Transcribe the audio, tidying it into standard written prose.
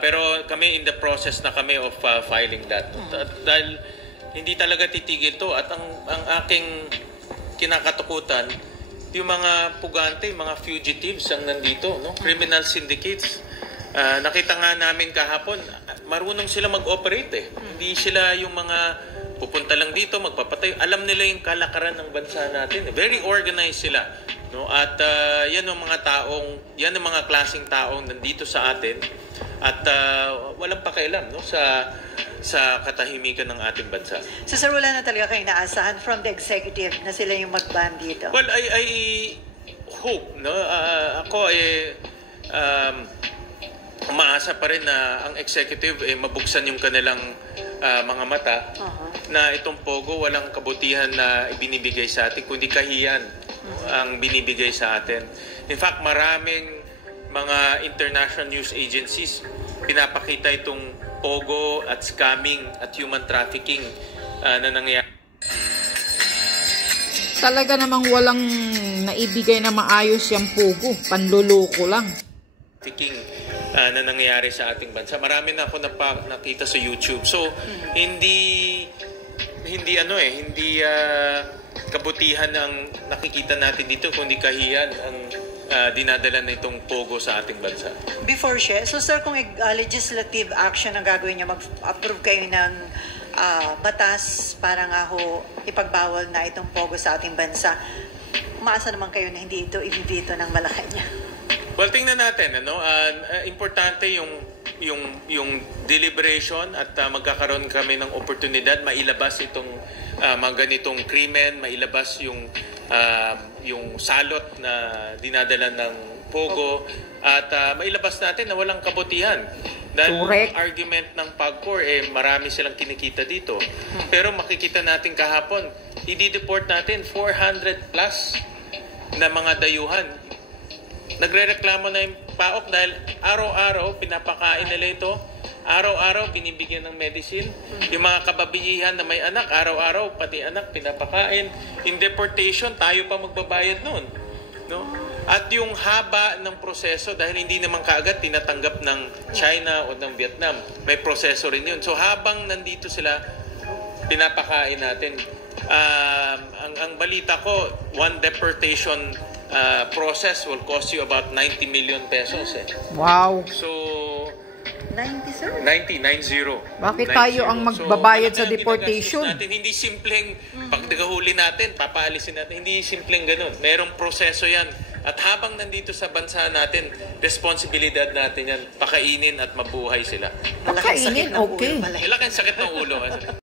Pero kami in the process na kami of filing that. Dahil hindi talaga titigil to at ang aking kinakatakutan yung mga pugante, mga fugitives ang nandito, no? Criminal syndicates. Nakita nga namin kahapon, marunong sila mag-operate eh. Hindi sila yung mga pupunta lang dito, magpapatay. Alam nila yung kalakaran ng bansa natin. Very organized sila. No? At yan ang mga klaseng taong nandito sa atin. At walang pakialam, no? sa katahimikan ng ating bansa. So sir, wala na talaga kayong naasahan from the executive na sila yung mag-ban dito? Well, I hope, no? Ako umaasa pa rin na ang executive mabuksan yung kanilang mga mata na itong pogo walang kabutihan na ibinibigay sa atin, kundi kahiyan ang binibigay sa atin. In fact, maraming mga international news agencies pinapakita itong pogo at scamming at human trafficking na nangyayari. Talaga namang walang naibigay na maayos yung pogo. Panluloko lang. Trafficking na nangyayari sa ating bansa. Marami na ako nakita sa YouTube. So, hindi kabutihan ang nakikita natin dito, kundi kahiyan ang dinadala na itong pogo sa ating bansa. Before siya, so sir, kung legislative action ang gagawin niya, mag-approve kayo ng batas para nga ho ipagbawal na itong pogo sa ating bansa, umaasa naman kayo na hindi ito ibibito ng Malacanang? Well, tingnan natin, importante yung deliberation at magkakaroon kami ng oportunidad mailabas itong mga ganitong krimen, mailabas yung salot na dinadala ng pogo at mailabas natin na walang kabutihan. Dahil ang argument ng PAGCOR, marami silang kinikita dito. Pero makikita natin kahapon, i-deport natin 400 plus na mga dayuhan. Nagre-reklamo na yung PAOK dahil araw-araw pinapakain nila ito. Araw-araw binibigyan ng medicine. Yung mga kababiihan na may anak, araw-araw pati anak pinapakain. In deportation, tayo pa magbabayad noon. No? At yung haba ng proseso, dahil hindi naman kaagad tinatanggap ng China o ng Vietnam, may proseso rin yun. So habang nandito sila, pinapakain natin. Ang balita ko, one deportation process will cost you about 90 million pesos. Wow. So 90, sir? 90. Bakit tayo ang magbabayad sa deportation? Natin, hindi simpleng pag nagahuli natin, papaalisin natin. Hindi simpleng ganun. Merong proseso yan. At habang nandito sa bansa natin, responsibilidad natin yan. Pakainin at mabuhay sila. Pakainin, okay. Malaking sakit ng ulo.